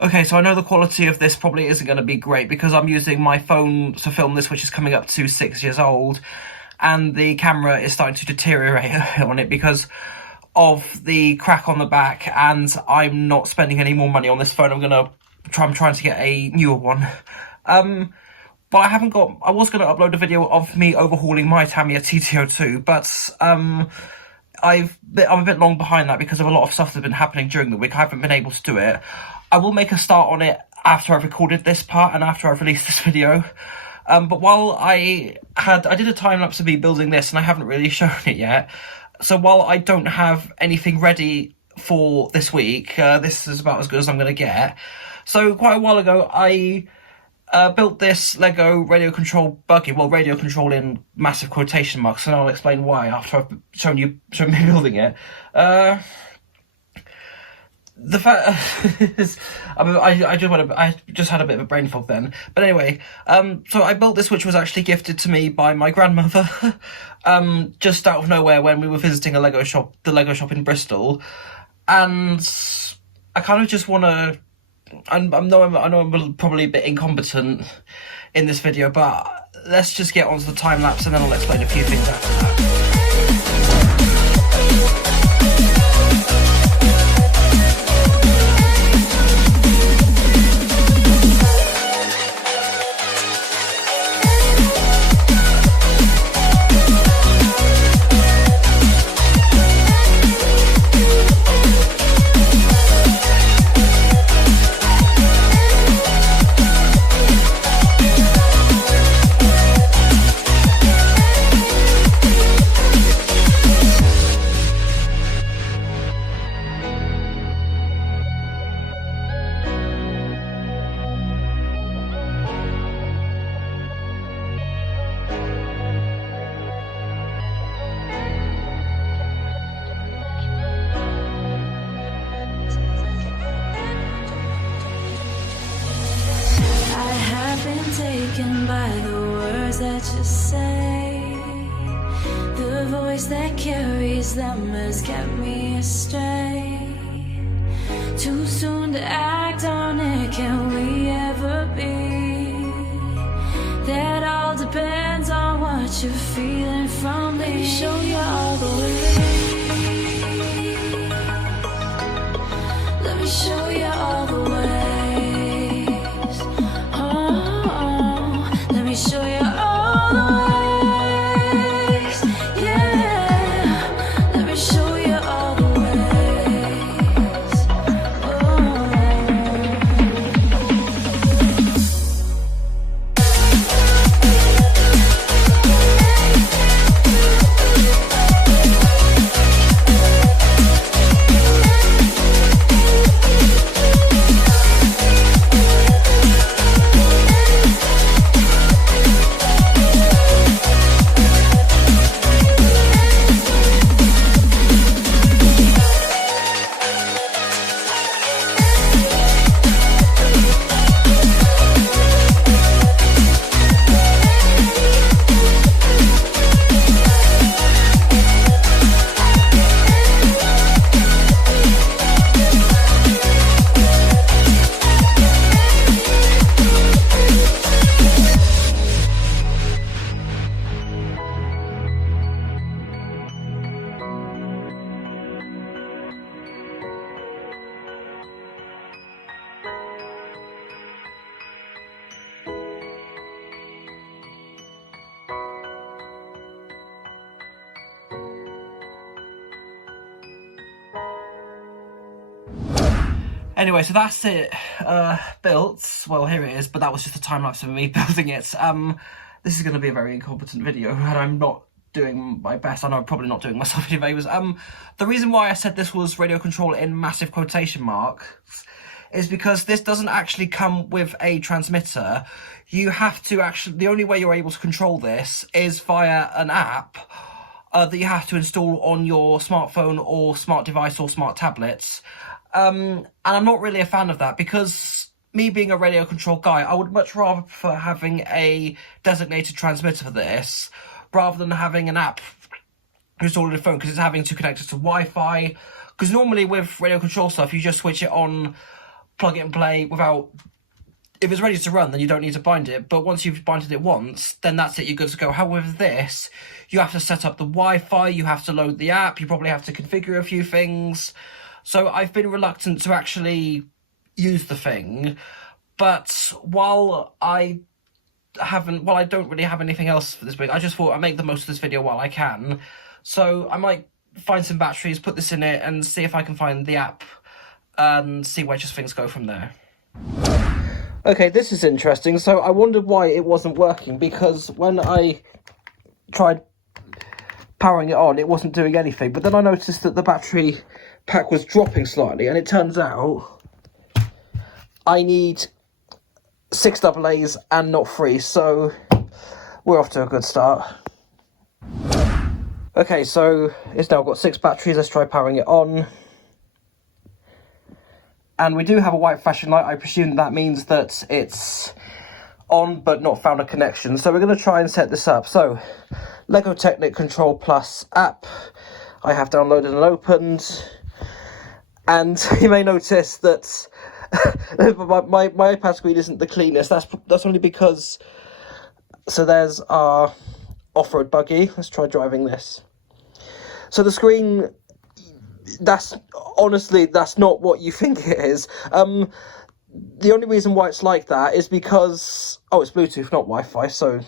Okay, so I know the quality of this probably isn't going to be great because I'm using my phone to film this, which is coming up to 6 years old, and the camera is starting to deteriorate on it because of the crack on the back, and I'm not spending any more money on this phone. I'm trying to get a newer one. But I was going to upload a video of me overhauling my Tamiya TTO2, but I'm a bit long behind that because of a lot of stuff that's been happening during the week. I haven't been able to do it. I will make a start on it after I've recorded this part and after I've released this video. But while I did a time lapse of me building this, and I haven't really shown it yet. So while I don't have anything ready for this week, this is about as good as I'm going to get. So quite a while ago, I built this Lego radio control buggy. Well, radio control in massive quotation marks, and I'll explain why after I've shown me building it. The fact is, I just had a bit of a brain fog then. But anyway, so I built this, which was actually gifted to me by my grandmother, just out of nowhere when we were visiting the Lego shop in Bristol, and I kind of just want to. I know I'm probably a bit incompetent in this video, but let's just get onto the time lapse, and then I'll explain a few things after that. Taken by the words that you say, the voice that carries them has kept me astray. Too soon to act on it, can we ever be? That all depends on what you're feeling from me. Let me show you all the way. Let me show you all the way. Show you all the ways, yeah. Let me show you all the ways. Anyway, so that's it built. Well, here it is, but that was just a time-lapse of me building it. This is going to be a very incompetent video, and I'm not doing my best. I know I'm probably not doing myself any favours. The reason why I said this was radio control in massive quotation marks is because this doesn't actually come with a transmitter. You have to the only way you're able to control this is via an app that you have to install on your smartphone or smart device or smart tablets. And I'm not really a fan of that because me being a radio control guy, I would much rather prefer having a designated transmitter for this rather than having an app installed on your phone because it's having to connect it to Wi-Fi. Because normally with radio control stuff, you just switch it on plug it and play without... If it's ready to run, then you don't need to bind it. But once you've binded it once, then that's it, you're good to go. However, with this, you have to set up the Wi-Fi, you have to load the app, you probably have to configure a few things. So I've been reluctant to actually use the thing. But while I don't really have anything else for this week, I just thought I'd make the most of this video while I can. So I might find some batteries, put this in it, and see if I can find the app, and see where just things go from there. Okay, this is interesting. So I wondered why it wasn't working, because when I tried powering it on, it wasn't doing anything. But then I noticed that the battery pack was dropping slightly, and it turns out I need 6 AA's and not 3, so we're off to a good start. Okay, so it's now got 6 batteries. Let's try powering it on. And we do have a white flashing light. I presume that means that it's on but not found a connection. So we're going to try and set this up. So, Lego Technic Control Plus app. I have downloaded and opened. And you may notice that my iPad screen isn't the cleanest. That's only because... So there's our off-road buggy. Let's try driving this. So the screen... That's not what you think it is. The only reason why it's like that is because... Oh, it's Bluetooth, not Wi-Fi, so...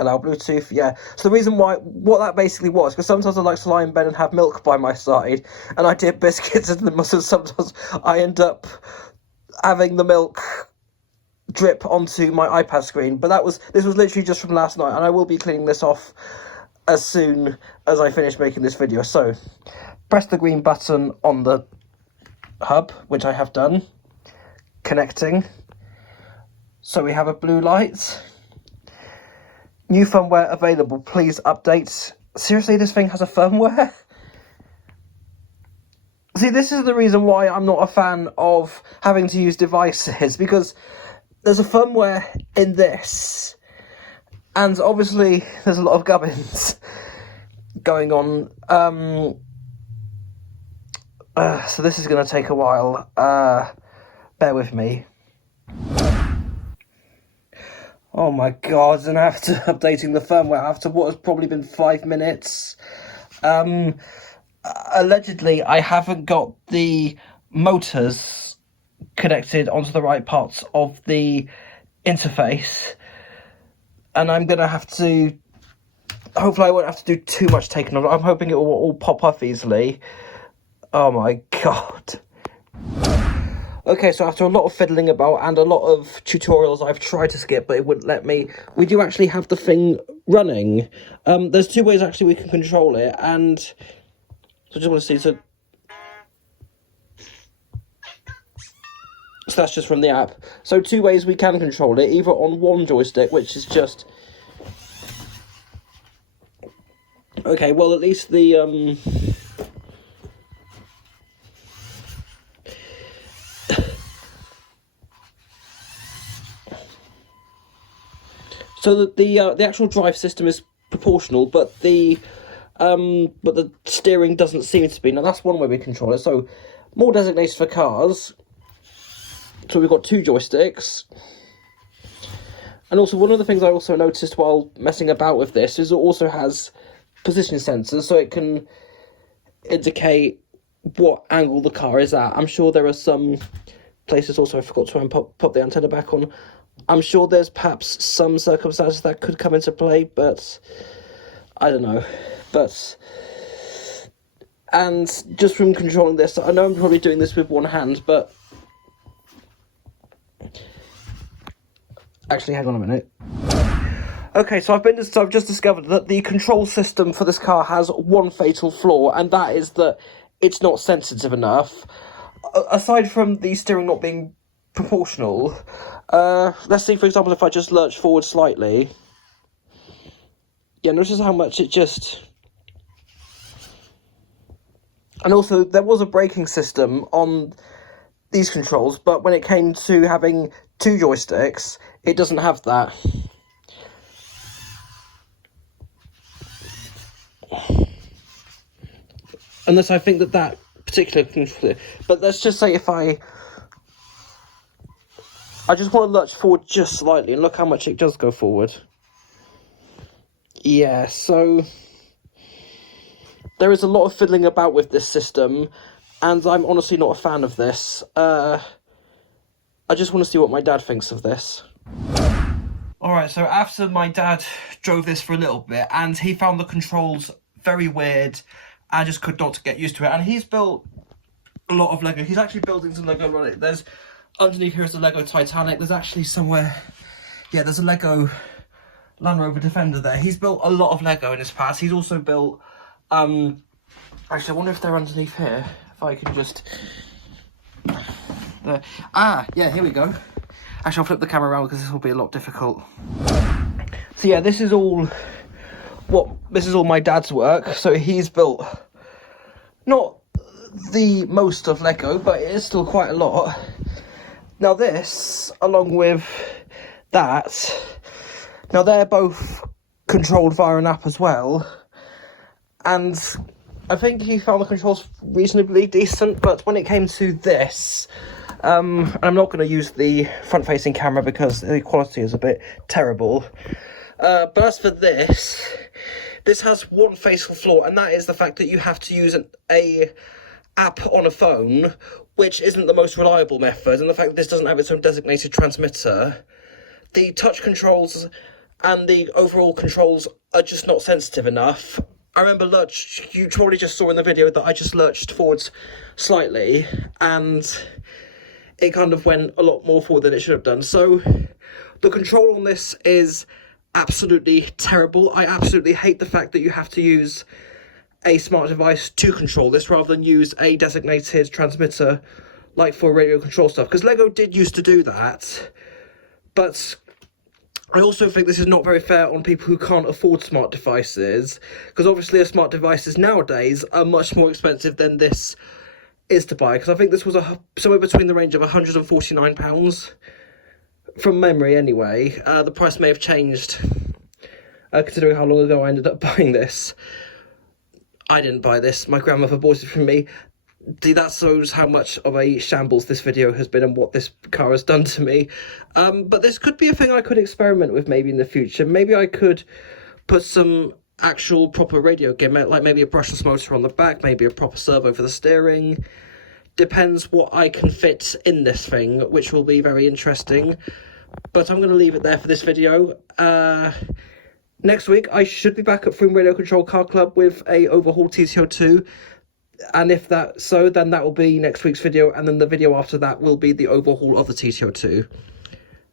Allow Bluetooth, yeah. So the reason what that basically was, because sometimes I like to lie in bed and have milk by my side, and I dip biscuits into them, so sometimes I end up having the milk drip onto my iPad screen. But this was literally just from last night, and I will be cleaning this off as soon as I finish making this video. So, press the green button on the hub, which I have done. Connecting. So we have a blue light. New firmware available, please update. Seriously, this thing has a firmware? See, this is the reason why I'm not a fan of having to use devices, because there's a firmware in this. And obviously, there's a lot of gubbins going on. So this is going to take a while. Bear with me. Oh my god, and after updating the firmware, after what has probably been 5 minutes, allegedly I haven't got the motors connected onto the right parts of the interface. And I'm going to have to... Hopefully I won't have to do too much taking on. I'm hoping it will all pop off easily. Oh my god. Okay, so after a lot of fiddling about and a lot of tutorials I've tried to skip, but it wouldn't let me, we do actually have the thing running. There's 2 ways actually we can control it, and... So I just want to see, so that's just from the app. So 2 ways we can control it, either on one joystick, which is just... Okay, well at least the, So the actual drive system is proportional, but the steering doesn't seem to be. Now that's one way we control it. So more designated for cars. So we've got 2 joysticks. And also one of the things I also noticed while messing about with this is it also has position sensors, so it can indicate what angle the car is at. I'm sure there are some places also I forgot to try and pop the antenna back on. I'm sure there's perhaps some circumstances that could come into play, but I don't know. And just from controlling this, I know I'm probably doing this with one hand, but actually, hang on a minute. Okay, so I've just discovered that the control system for this car has one fatal flaw, and that is that it's not sensitive enough. Aside from the steering not being proportional, let's see, for example, if I just lurch forward slightly. Yeah, notice how much it just... And also, there was a braking system on these controls, but when it came to having 2 joysticks, it doesn't have that. Unless I think that particular control. But let's just say if I just want to lurch forward just slightly, and look how much it does go forward. Yeah, so there is a lot of fiddling about with this system, and I'm honestly not a fan of this. I just want to see what my dad thinks of this. Alright, so after my dad drove this for a little bit, and he found the controls very weird, I just could not get used to it. And he's built a lot of Lego. He's actually building some Lego on it. There's, underneath here is the Lego Titanic. There's actually somewhere, yeah, there's a Lego Land Rover Defender there. He's built a lot of Lego in his past. He's also built, actually, I wonder if they're underneath here. If I can just, yeah, here we go. Actually, I'll flip the camera around because this will be a lot difficult. So yeah, this is all my dad's work. So he's built not the most of Lego, but it is still quite a lot. Now this, along with that, now they're both controlled via an app as well. And I think he found the controls reasonably decent, but when it came to this, and I'm not going to use the front-facing camera because the quality is a bit terrible. But as for this has one fatal flaw, and that is the fact that you have to use a app on a phone, which isn't the most reliable method, and the fact that this doesn't have its own designated transmitter. The touch controls and the overall controls are just not sensitive enough. I remember you probably just saw in the video that I just lurched forwards slightly, and it kind of went a lot more forward than it should have done. So the control on this is absolutely terrible. I absolutely hate the fact that you have to use a smart device to control this rather than use a designated transmitter like for radio control stuff, because Lego did used to do that. But I also think this is not very fair on people who can't afford smart devices, because obviously smart devices nowadays are much more expensive than this is to buy, because I think this was somewhere between the range of £149 from memory anyway. The price may have changed considering how long ago I ended up buying this. I didn't buy this, my grandmother bought it from me. That shows how much of a shambles this video has been and what this car has done to me. But this could be a thing I could experiment with maybe in the future. Maybe I could put some actual proper radio gimmick, like maybe a brushless motor on the back, maybe a proper servo for the steering. Depends what I can fit in this thing, which will be very interesting. But I'm going to leave it there for this video. Next week I should be back at Frame Radio Control Car Club with a overhauled TTO2. And if that's so, then that will be next week's video, and then the video after that will be the overhaul of the TTO2.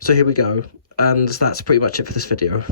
So here we go, and that's pretty much it for this video.